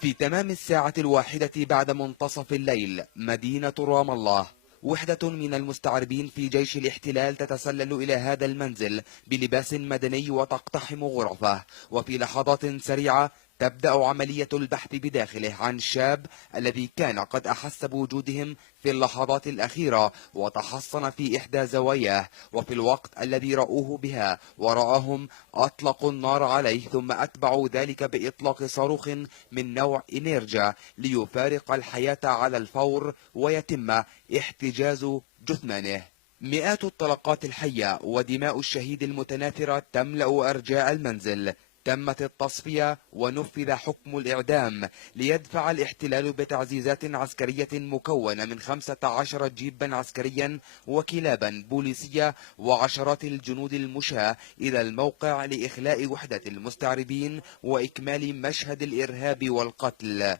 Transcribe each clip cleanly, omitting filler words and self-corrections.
في تمام الساعة 1 بعد منتصف الليل مدينة رام الله، وحدة من المستعربين في جيش الاحتلال تتسلل إلى هذا المنزل بلباس مدني وتقتحم غرفه، وفي لحظات سريعة تبدأ عملية البحث بداخله عن شاب الذي كان قد أحس بوجودهم في اللحظات الأخيرة وتحصن في إحدى زواياه، وفي الوقت الذي رأوه بها ورآهم أطلقوا النار عليه، ثم أتبعوا ذلك بإطلاق صاروخ من نوع إنيرجا ليفارق الحياة على الفور ويتم احتجاز جثمانه. مئات الطلقات الحية ودماء الشهيد المتناثرة تملأ أرجاء المنزل. تمت التصفية ونفذ حكم الإعدام ليدفع الاحتلال بتعزيزات عسكرية مكونة من 15 جيبا عسكريا وكلابا بوليسية وعشرات الجنود المشاة إلى الموقع لإخلاء وحدة المستعربين وإكمال مشهد الإرهاب والقتل.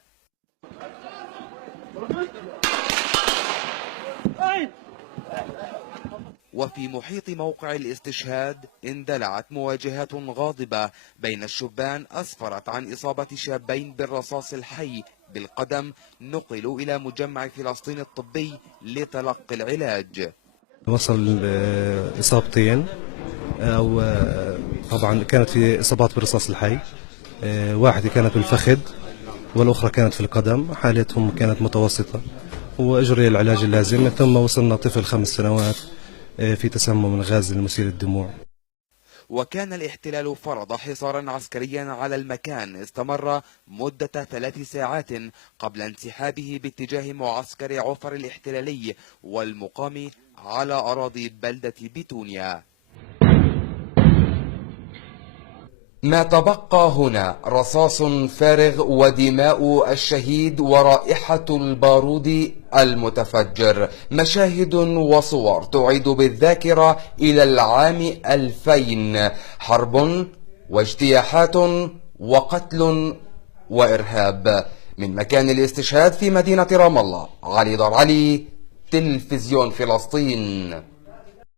وفي محيط موقع الاستشهاد اندلعت مواجهات غاضبة بين الشبان أسفرت عن إصابة شابين بالرصاص الحي بالقدم نقلوا إلى مجمع فلسطين الطبي لتلقي العلاج. وصل إصابتين، أو طبعا كانت في إصابات بالرصاص الحي، واحدة كانت بالفخذ والأخرى كانت في القدم، حالتهم كانت متوسطة وأجري العلاج اللازم. ثم وصلنا طفل 5 سنوات في تسمم الغاز المسيل للدموع. وكان الاحتلال فرض حصارا عسكريا على المكان استمر مدة 3 ساعات قبل انسحابه باتجاه معسكر عفر الاحتلالي والمقام على أراضي بلدة بيتونيا. ما تبقى هنا رصاص فارغ ودماء الشهيد ورائحة البارود المتفجر، مشاهد وصور تعيد بالذاكرة إلى العام 2000، حرب واجتياحات وقتل وإرهاب. من مكان الاستشهاد في مدينة رام الله، علي دار علي، تلفزيون فلسطين.